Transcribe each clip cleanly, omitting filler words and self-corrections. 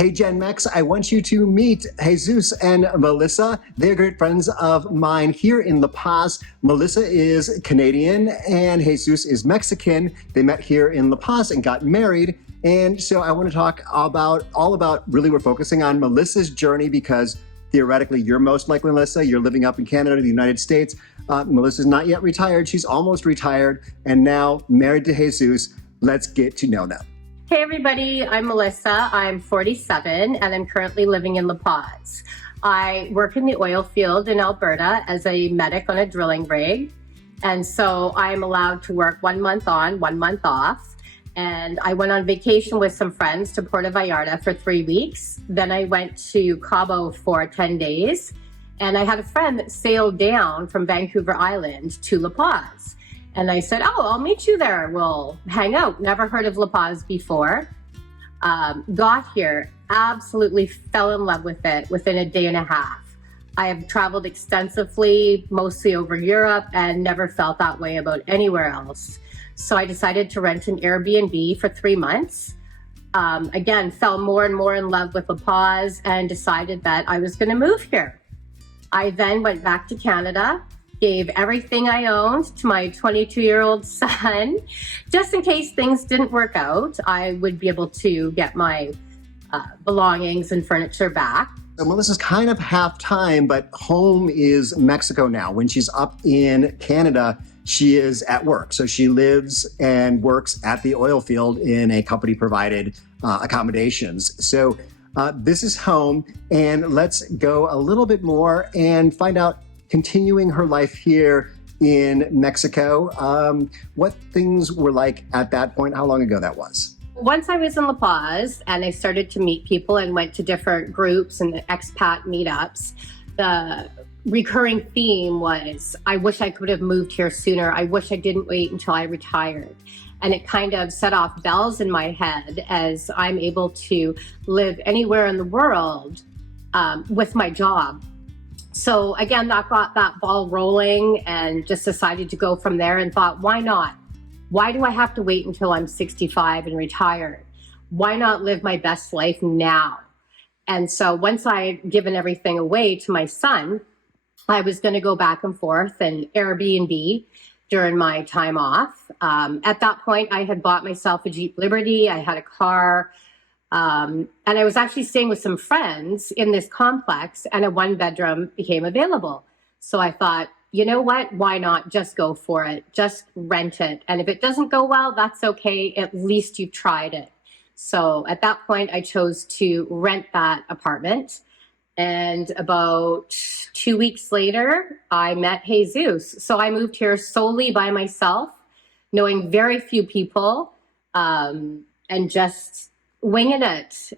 Hey, Gen Mex, I want you to meet Jesus and Melissa. They're great friends of mine here in La Paz. Melissa is Canadian and Jesus is Mexican. They met here in La Paz and got married. And so I want to talk all about really we're focusing on Melissa's journey because theoretically you're most like Melissa. You're living up in Canada, the United States. Melissa's not yet retired. She's almost retired and now married to Jesus. Let's get to know them. Hey everybody, I'm Melissa. I'm 47 and I'm currently living in La Paz. I work in the oil field in Alberta as a medic on a drilling rig. And so I'm allowed to work 1 month on, 1 month off. And I went on vacation with some friends to Puerto Vallarta for 3 weeks. Then I went to Cabo for 10 days. And I had a friend that sailed down from Vancouver Island to La Paz. And I said, oh, I'll meet you there. We'll hang out. Never heard of La Paz before. Got here, absolutely fell in love with it within a day and a half. I have traveled extensively, mostly over Europe, and never felt that way about anywhere else. So I decided to rent an Airbnb for 3 months. Again, fell more and more in love with La Paz and decided that I was going to move here. I then went back to Canada, gave everything I owned to my 22-year-old son. Just in case things didn't work out, I would be able to get my belongings and furniture back. So Melissa's kind of half-time, but home is Mexico now. When she's up in Canada, she is at work. So she lives and works at the oil field in a company-provided accommodations. So this is home, and let's go a little bit more and find out continuing her life here in Mexico. What things were like at that point? How long ago that was? Once I was in La Paz and I started to meet people and went to different groups and the expat meetups, the recurring theme was, I wish I could have moved here sooner. I wish I didn't wait until I retired. And it kind of set off bells in my head as I'm able to live anywhere in the world with my job. So again, that got that ball rolling and just decided to go from there and thought, why not? Why do I have to wait until I'm 65 and retired? Why not live my best life now? And so once I had given everything away to my son, I was going to go back and forth and Airbnb during my time off. At that point, I had bought myself a Jeep Liberty. I had a car. And I was actually staying with some friends in this complex and a 1-bedroom became available. So I thought, you know what, why not just go for it? Just rent it. And if it doesn't go well, that's okay. At least you've tried it. So at that point, I chose to rent that apartment. And about 2 weeks later, I met Jesus. So I moved here solely by myself, knowing very few people, and just winging it.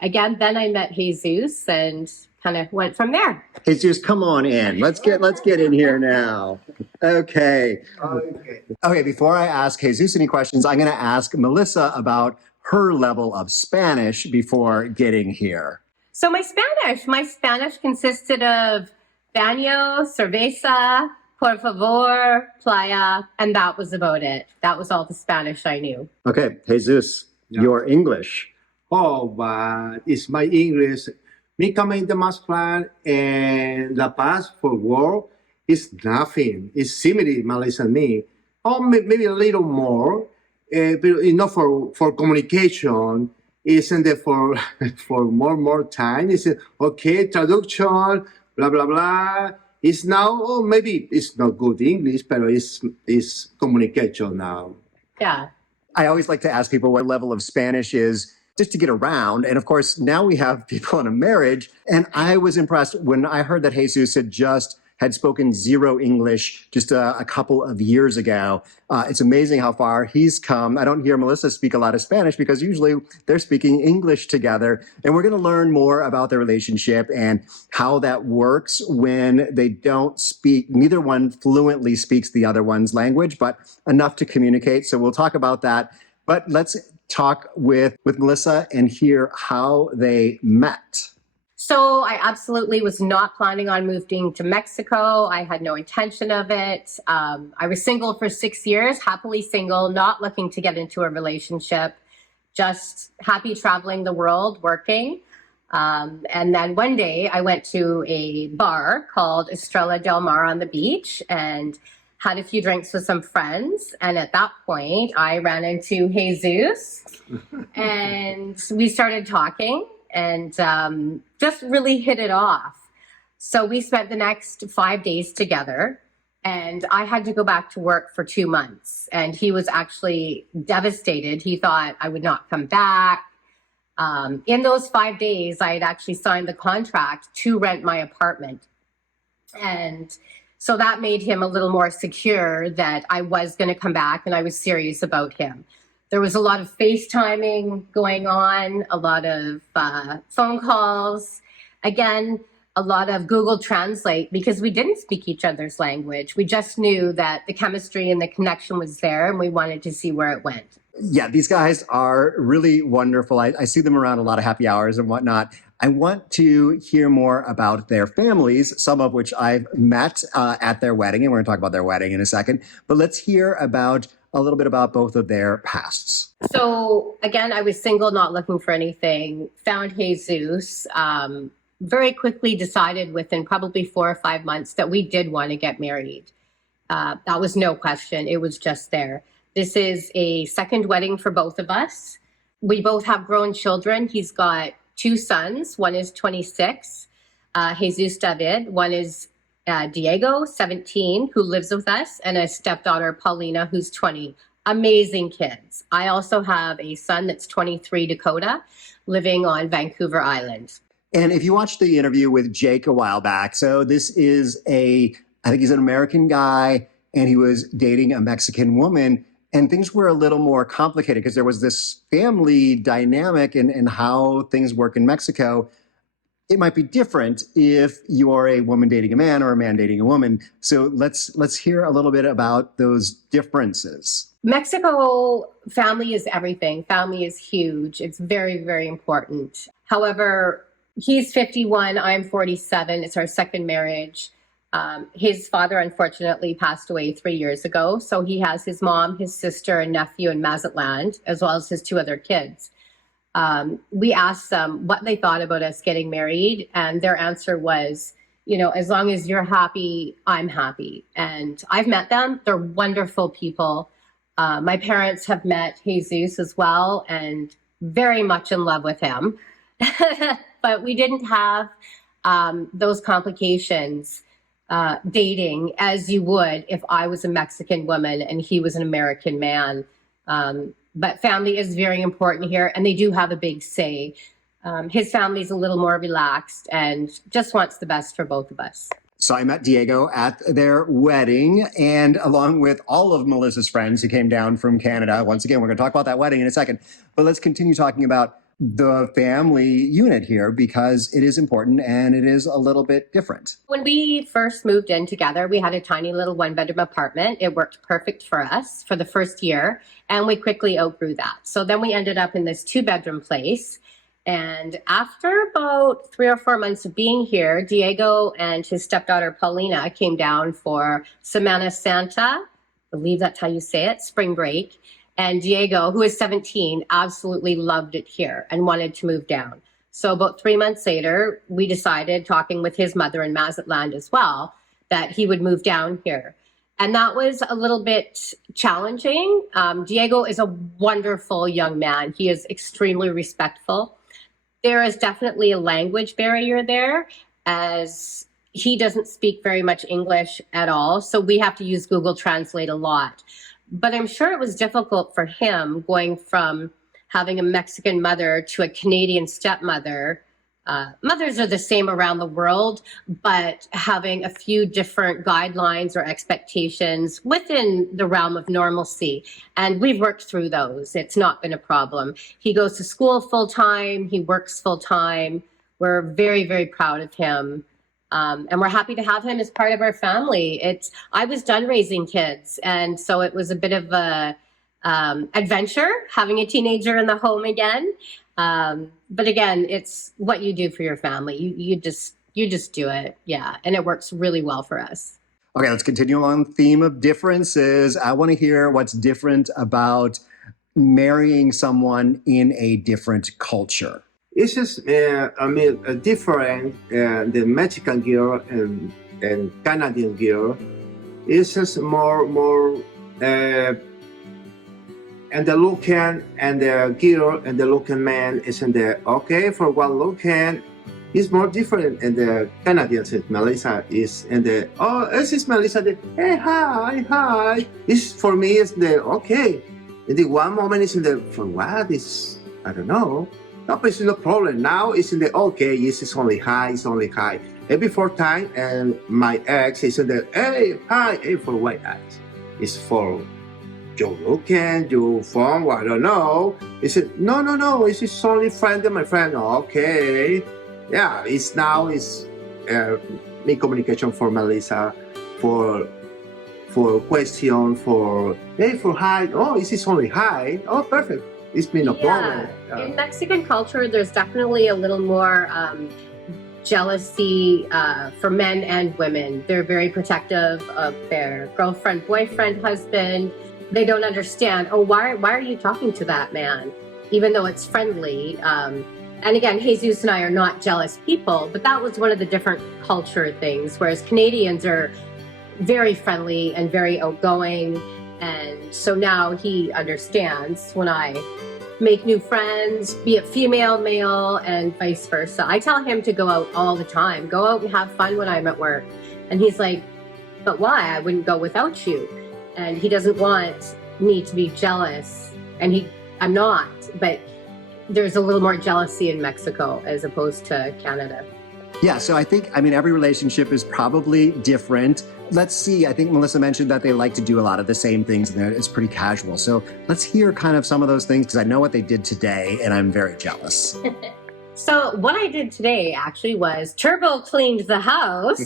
Again, then I met Jesus and kind of went from there. Jesus, come on in. Let's get in here now. Okay. Okay, before I ask Jesus any questions, I'm going to ask Melissa about her level of Spanish before getting here. So my Spanish consisted of baño, cerveza, por favor, playa, and that was about it. That was all the Spanish I knew. Okay, Jesus. Yeah. Your English. Oh, but it's my English. Me coming to Mazatlan and La Paz for work is nothing. It's similar, Melissa and me. Oh, maybe a little more, but enough for communication. Isn't it for more time? Is it okay? Traduction, blah blah blah. It's now. Oh, maybe it's not good English, but it's communication now. Yeah. I always like to ask people what level of Spanish is just to get around. And of course, now we have people in a marriage. And I was impressed when I heard that Jesus had spoken zero English just a couple of years ago. It's amazing how far he's come. I don't hear Melissa speak a lot of Spanish because usually they're speaking English together. And we're going to learn more about their relationship and how that works when they don't speak. Neither one fluently speaks the other one's language, but enough to communicate. So we'll talk about that. But let's talk with Melissa and hear how they met. So I absolutely was not planning on moving to Mexico. I had no intention of it. I was single for 6 years, happily single, not looking to get into a relationship. just happy traveling the world, working. And then one day I went to a bar called Estrella Del Mar on the beach and had a few drinks with some friends. And at that point, I ran into Jesus and we started talking and just really hit it off. So we spent the next 5 days together. And I had to go back to work for 2 months. And he was actually devastated. He thought I would not come back. In those 5 days, I had actually signed the contract to rent my apartment. And so that made him a little more secure that I was going to come back and I was serious about him. There was a lot of FaceTiming going on, a lot of phone calls. Again, a lot of Google Translate because we didn't speak each other's language. We just knew that the chemistry and the connection was there and we wanted to see where it went. Yeah, these guys are really wonderful. I see them around a lot of happy hours and whatnot. I want to hear more about their families, some of which I've met at their wedding, and we're going to talk about their wedding in a second. But let's hear about a little bit about both of their pasts. So again, I was single, not looking for anything, found Jesus, very quickly decided within probably 4 or 5 months that we did want to get married. That was no question. It was just there. This is a second wedding for both of us. We both have grown children. He's got 2 sons. One is 26, Jesus David. One is Diego, 17, who lives with us, and a stepdaughter, Paulina, who's 20. Amazing kids. I also have a son that's 23, Dakota, living on Vancouver Island. And if you watched the interview with Jake a while back, so this is I think he's an American guy, and he was dating a Mexican woman, and things were a little more complicated because there was this family dynamic and how things work in Mexico. It might be different if you are a woman dating a man or a man dating a woman. So let's hear a little bit about those differences. Mexico, family is everything. Family is huge. It's very, very important. However, he's 51, I'm 47. It's our second marriage. His father, unfortunately, passed away 3 years ago. So he has his mom, his sister, and nephew in Mazatlan, as well as his 2 other kids. We asked them what they thought about us getting married. And their answer was, as long as you're happy, I'm happy. And I've met them. They're wonderful people. My parents have met Jesus as well and very much in love with him. But we didn't have those complications dating as you would if I was a Mexican woman and he was an American man. But family is very important here, and they do have a big say. His family's a little more relaxed and just wants the best for both of us. So I met Diego at their wedding, and along with all of Melissa's friends who came down from Canada. Once again, we're going to talk about that wedding in a second, but let's continue talking about the family unit here because it is important and it is a little bit different. When we first moved in together, we had a tiny little 1-bedroom apartment. It worked perfect for us for the first year, and we quickly outgrew that. So then we ended up in this 2-bedroom place. And after about 3 or 4 months of being here, Diego and his stepdaughter Paulina came down for Semana Santa, I believe that's how you say it, spring break. And Diego, who is 17, absolutely loved it here and wanted to move down. So about 3 months later, we decided, talking with his mother in Mazatlan as well, that he would move down here. And that was a little bit challenging. Diego is a wonderful young man. He is extremely respectful. There is definitely a language barrier there, as he doesn't speak very much English at all. So we have to use Google Translate a lot. But I'm sure it was difficult for him going from having a Mexican mother to a Canadian stepmother. Mothers are the same around the world, but having a few different guidelines or expectations within the realm of normalcy. And we've worked through those. It's not been a problem. He goes to school full time. He works full time. We're very, very proud of him. And we're happy to have him as part of our family. I was done raising kids, and so it was a bit of a adventure having a teenager in the home again. But again, it's what you do for your family. You just do it, yeah, and it works really well for us. Okay, let's continue along the theme of differences. I want to hear what's different about marrying someone in a different culture? It's just, different. The Mexican girl and Canadian girl. It's just more, and the looking and the girl and the looking man isn't there. Okay, for one looking, it's more different. And the Canadian said Melissa is, and the this is Melissa. Hey, hi. This for me is the okay. And the one moment is in the for what is I don't know. No, but it's no problem. Now it's in the okay. Yes, it's only hi. And before time, and my ex is in the hey, hi, hey for white eyes. It's for you looking, you phone, I don't know. He said, no, it's just only friend of my friend. Okay. Yeah, it's now me communication for Melissa, for question, for hey, for hi. Oh, is this only hi? Oh, perfect. It's been no problem. In Mexican culture, there's definitely a little more jealousy for men and women. They're very protective of their girlfriend, boyfriend, husband. They don't understand, why are you talking to that man? Even though it's friendly. And again, Jesus and I are not jealous people, but that was one of the different culture things, whereas Canadians are very friendly and very outgoing. And so now he understands when I make new friends, be it female, male, and vice versa. I tell him to go out all the time. Go out and have fun when I'm at work. And he's like, but why? I wouldn't go without you. And he doesn't want me to be jealous. And I'm not, but there's a little more jealousy in Mexico as opposed to Canada. Yeah, so I think, every relationship is probably different. Let's see, I think Melissa mentioned that they like to do a lot of the same things and it's pretty casual. So let's hear kind of some of those things because I know what they did today and I'm very jealous. So what I did today actually was turbo cleaned the house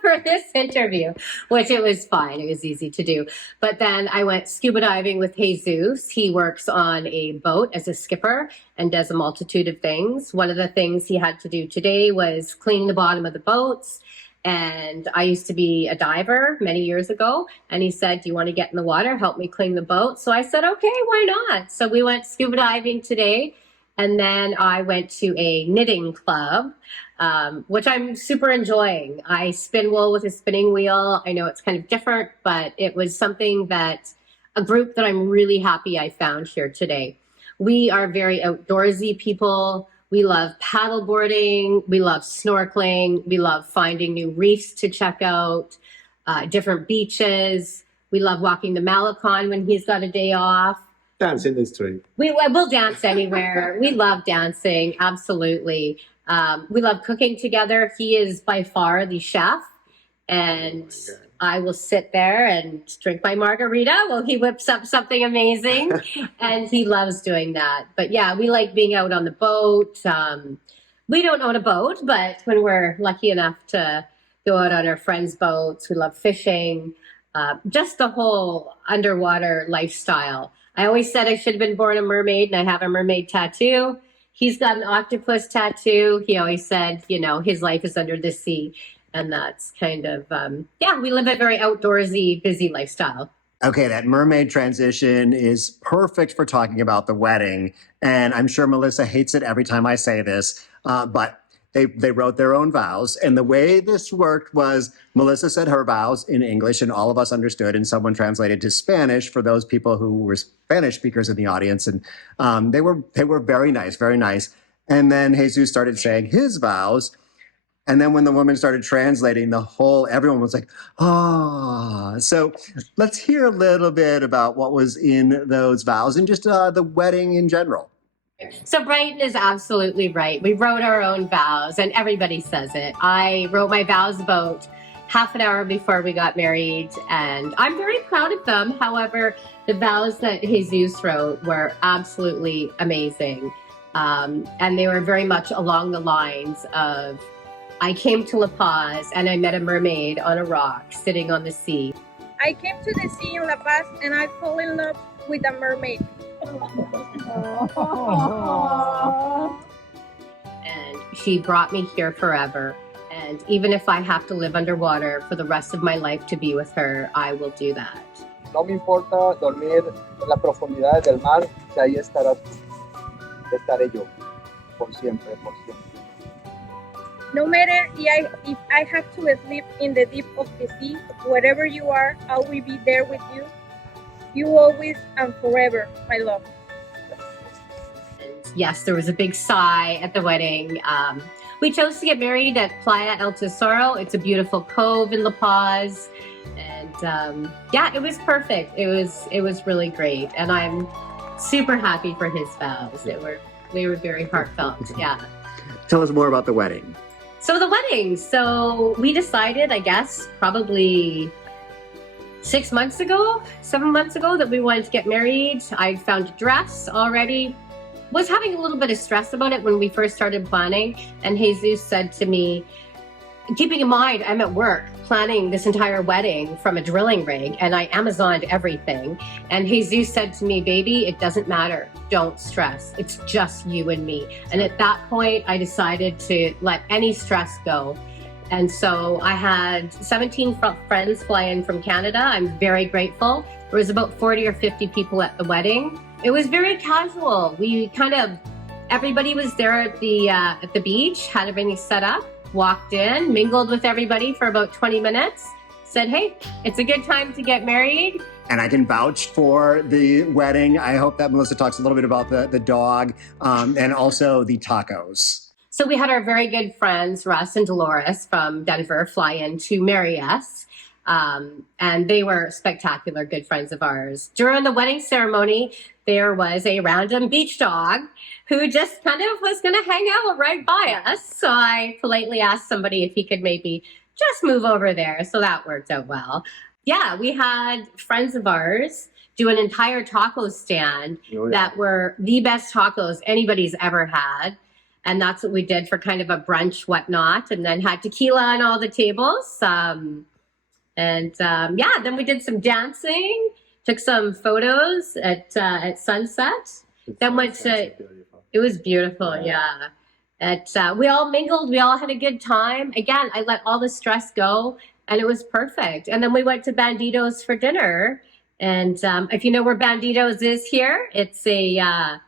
for this interview, which it was fine. It was easy to do. But then I went scuba diving with Jesus. He works on a boat as a skipper and does a multitude of things. One of the things he had to do today was clean the bottom of the boats. And I used to be a diver many years ago. And he said, do you want to get in the water? Help me clean the boat. So I said, okay, why not? So we went scuba diving today. And then I went to a knitting club, which I'm super enjoying. I spin wool with a spinning wheel. I know it's kind of different, but it was something a group that I'm really happy I found here today. We are very outdoorsy people. We love paddleboarding. We love snorkeling. We love finding new reefs to check out, different beaches. We love walking the Malecon when he's got a day off. Dance in the street. We'll dance anywhere. We love dancing, absolutely. We love cooking together. He is by far the chef, and I will sit there and drink my margarita while he whips up something amazing, and he loves doing that. But yeah, we like being out on the boat. We don't own a boat, but when we're lucky enough to go out on our friends' boats, we love fishing, just the whole underwater lifestyle. I always said I should have been born a mermaid, and I have a mermaid tattoo. He's got an octopus tattoo. He always said, his life is under the sea. And that's kind of, we live a very outdoorsy, busy lifestyle. Okay, that mermaid transition is perfect for talking about the wedding. And I'm sure Melissa hates it every time I say this, but they wrote their own vows. And the way this worked was Melissa said her vows in English and all of us understood, and someone translated to Spanish for those people who were Spanish speakers in the audience. And they were very nice, very nice. And then Jesus started saying his vows. And then when the woman started translating, everyone was like, So let's hear a little bit about what was in those vows and just the wedding in general. So Brighton is absolutely right. We wrote our own vows, and everybody says it. I wrote my vows about half an hour before we got married, and I'm very proud of them. However, the vows that Jesus wrote were absolutely amazing. And they were very much along the lines of, I came to La Paz and I met a mermaid on a rock sitting on the sea. I came to the sea in La Paz and I fell in love with a mermaid. And she brought me here forever. And even if I have to live underwater for the rest of my life to be with her, I will do that. No me importa dormir en las profundidades del mar, que ahí estarás tú, estaré yo, por siempre, por siempre. No matter if I have to sleep in the deep of the sea, wherever you are, I will be there with you. You always and forever, my love. Yes, there was a big sigh at the wedding. We chose to get married at Playa El Tesoro. It's a beautiful cove in La Paz. And yeah, it was perfect. It was really great. And I'm super happy for his vows. They were very heartfelt. Yeah. Tell us more about the wedding. So the wedding. So we decided, I guess, probably 7 months ago, that we wanted to get married. I found a dress already. Was having a little bit of stress about it when we first started planning. And Jesus said to me, keeping in mind, I'm at work planning this entire wedding from a drilling rig, and I Amazoned everything. And Jesus said to me, baby, it doesn't matter. Don't stress. It's just you and me. And at that point, I decided to let any stress go. And so I had 17 friends fly in from Canada. I'm very grateful. There was about 40 or 50 people at the wedding. It was very casual. Everybody was there at the beach, had everything set up, walked in, mingled with everybody for about 20 minutes, said, hey, it's a good time to get married. And I can vouch for the wedding. I hope that Melissa talks a little bit about the dog and also the tacos. So we had our very good friends, Russ and Dolores from Denver, fly in to marry us. And they were spectacular good friends of ours. During the wedding ceremony, there was a random beach dog who just kind of was going to hang out right by us. So I politely asked somebody if he could maybe just move over there. So that worked out well. Yeah, we had friends of ours do an entire taco stand that were the best tacos anybody's ever had. And that's what we did for kind of a brunch, whatnot, and then had tequila on all the tables. Then we did some dancing, took some photos at sunset. Then went to, it was beautiful, yeah. We all mingled, we all had a good time. Again, I let all the stress go and it was perfect. And then we went to Banditos for dinner. And if you know where Banditos is here, it's a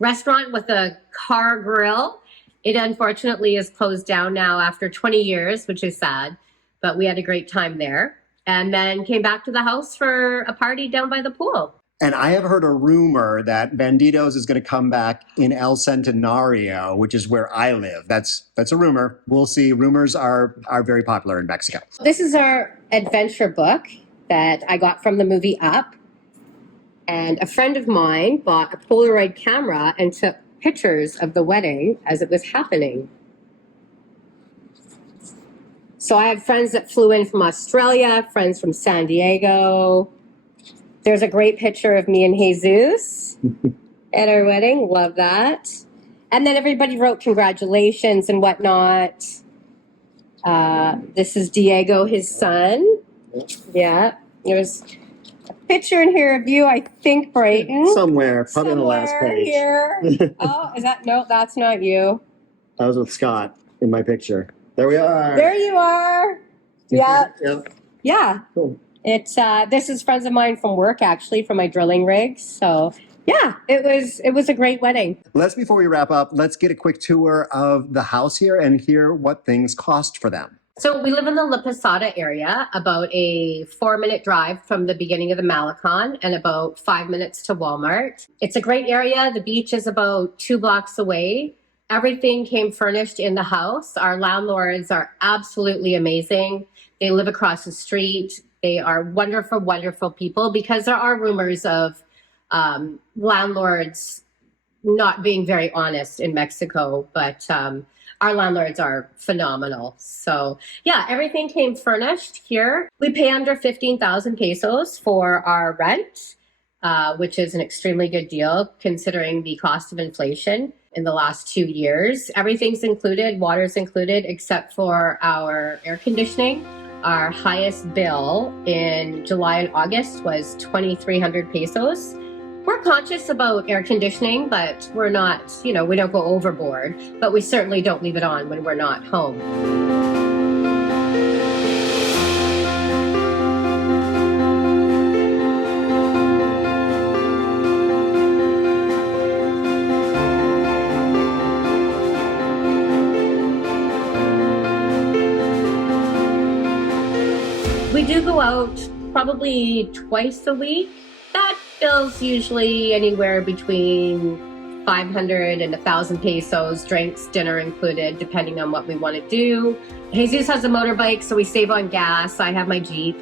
restaurant with a car grill. It unfortunately is closed down now after 20 years, which is sad, but we had a great time there. And then came back to the house for a party down by the pool. And I have heard a rumor that Banditos is going to come back in El Centenario, which is where I live. That's a rumor. We'll see. Rumors are very popular in Mexico. This is our adventure book that I got from the movie Up. And a friend of mine bought a Polaroid camera and took pictures of the wedding as it was happening. So I have friends that flew in from Australia, friends from San Diego. There's a great picture of me and Jesus at our wedding. Love that. And then everybody wrote congratulations and whatnot. This is Diego, his son. Yeah. There's a picture in here of you, I think, Brighton. Somewhere, probably on the last page. Here. Oh, is that? No, that's not you. I was with Scott in my picture. There we are. There you are. Yeah. Yep. Yeah. Cool. It's this is friends of mine from work, actually, from my drilling rig. So yeah, it was a great wedding. Before we wrap up, let's get a quick tour of the house here and hear what things cost for them. So we live in the La Posada area, about a 4-minute drive from the beginning of the Malecon and about 5 minutes to Walmart. It's a great area. The beach is about 2 blocks away. Everything came furnished in the house. Our landlords are absolutely amazing. They live across the street. They are wonderful, wonderful people, because there are rumors of landlords not being very honest in Mexico, but our landlords are phenomenal. So yeah, everything came furnished here. We pay under 15,000 pesos for our rent, which is an extremely good deal considering the cost of inflation in the last 2 years. Everything's included, water's included, except for our air conditioning. Our highest bill in July and August was 2,300 pesos. We're conscious about air conditioning, but we're not, we don't go overboard, but we certainly don't leave it on when we're not home. we do go out probably twice a week. That bill's usually anywhere between 500 and 1,000 pesos, drinks, dinner included, depending on what we want to do. Jesus has a motorbike, so we save on gas. I have my Jeep,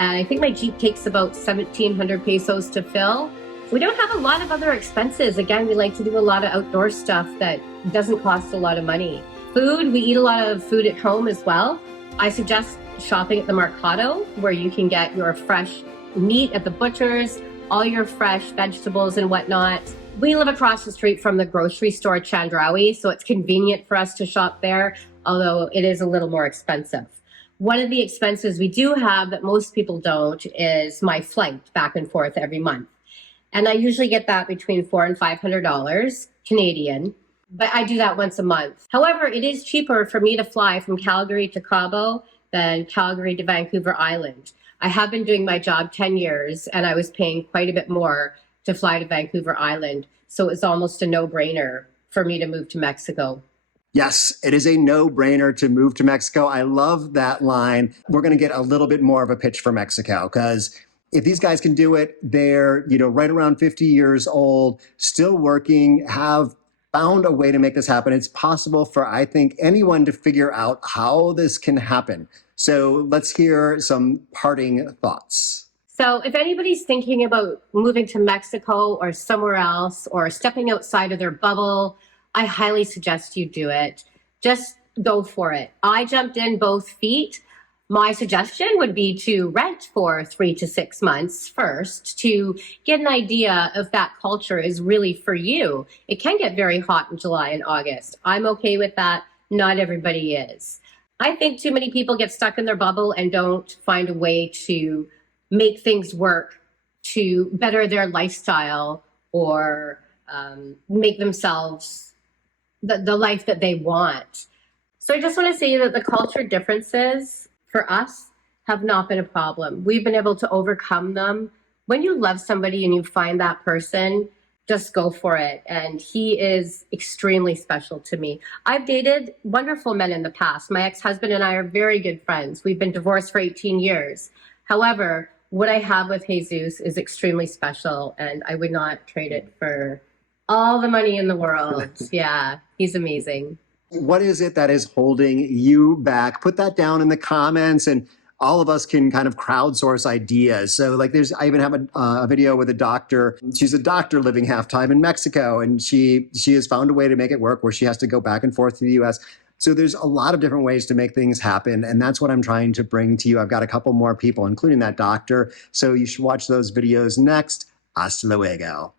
and I think my Jeep takes about 1,700 pesos to fill. We don't have a lot of other expenses. Again, we like to do a lot of outdoor stuff that doesn't cost a lot of money. Food, we eat a lot of food at home as well. I suggest shopping at the Mercado, where you can get your fresh meat at the butcher's, all your fresh vegetables and whatnot. We live across the street from the grocery store Chandrawi, so it's convenient for us to shop there, although it is a little more expensive. One of the expenses we do have that most people don't is my flight back and forth every month. And I usually get that between $400 and $500 Canadian, but I do that once a month. However, it is cheaper for me to fly from Calgary to Cabo than Calgary to Vancouver Island. I have been doing my job 10 years, and I was paying quite a bit more to fly to Vancouver Island. So it's almost a no-brainer for me to move to Mexico. Yes, it is a no-brainer to move to Mexico. I love that line. We're going to get a little bit more of a pitch for Mexico, because if these guys can do it, they're, right around 50 years old, still working, have found a way to make this happen. It's possible for, I think, anyone to figure out how this can happen. So let's hear some parting thoughts. So if anybody's thinking about moving to Mexico or somewhere else or stepping outside of their bubble, I highly suggest you do it. Just go for it. I jumped in both feet. My suggestion would be to rent for 3 to 6 months first to get an idea if that culture is really for you. It can get very hot in July and August. I'm okay with that. Not everybody is. I think too many people get stuck in their bubble and don't find a way to make things work to better their lifestyle or make themselves the life that they want. So I just want to say that the culture differences for us have not been a problem. We've been able to overcome them. When you love somebody and you find that person, just go for it. And he is extremely special to me. I've dated wonderful men in the past. My ex-husband and I are very good friends. We've been divorced for 18 years. However, what I have with Jesus is extremely special, and I would not trade it for all the money in the world. Yeah, he's amazing. What is it that is holding you back? Put that down in the comments, and all of us can kind of crowdsource ideas. So I even have a video with a doctor. She's a doctor living half-time in Mexico, and she has found a way to make it work where she has to go back and forth to the US. So there's a lot of different ways to make things happen, and that's what I'm trying to bring to you. I've got a couple more people, including that doctor. So you should watch those videos next. Hasta luego.